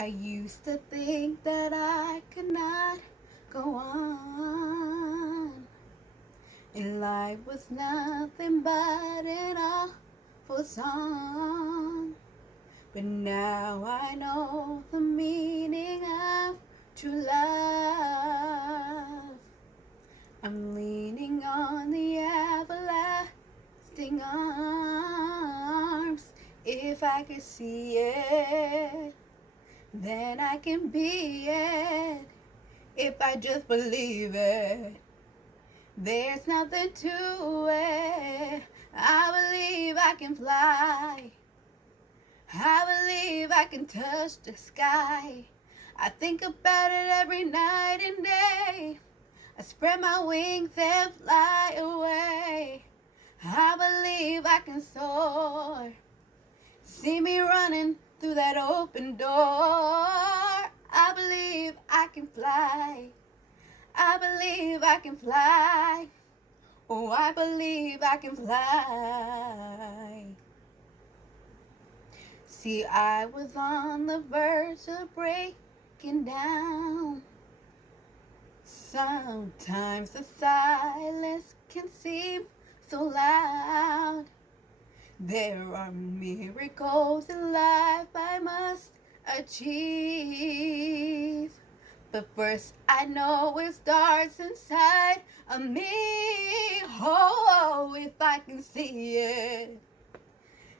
I used to think that I could not go on, and life was nothing but an awful song. But now I know the meaning of true love. I'm leaning on the everlasting arms. If I could see it, then I can be it. If I just believe it, there's nothing to it. I believe I can fly. I believe I can touch the sky. I think about it every night and day. I spread my wings and fly away. I believe I can soar. See me running through that open door. I believe I can fly. I believe I can fly. Oh, I believe I can fly. See, I was on the verge of breaking down. Sometimes the silence can seem so loud. There are miracles in life I must achieve. But first I know it starts inside of me. Oh, if I can see it,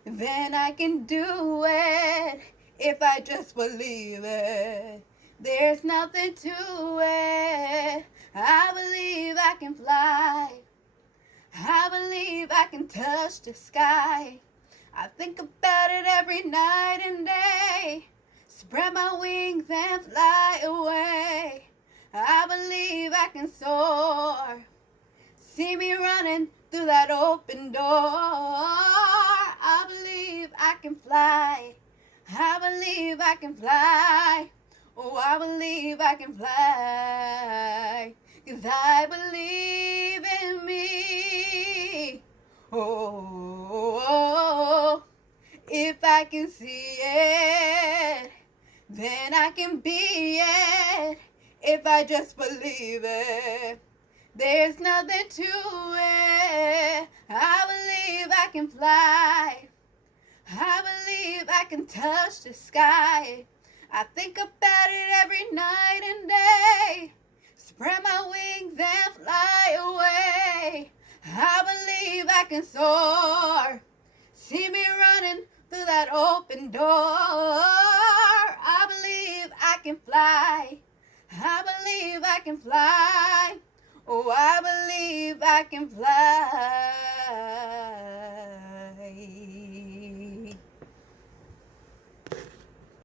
then I can do it. If I just believe it, there's nothing to it. I believe I can fly. I believe I can touch the sky. I think about it every night and day. Spread my wings and fly away. I believe I can soar. See me running through that open door. I believe I can fly. I believe I can fly. Oh, I believe I can fly. 'Cause I believe in me. Oh, if I can see it, then I can be it. If I just believe it, there's nothing to it. I believe I can fly. I believe I can touch the sky. I think about it every night and day. Spread my wings and fly away. I believe I can soar. See me running through that open door. I believe I can fly. I believe I can fly. Oh, I believe I can fly.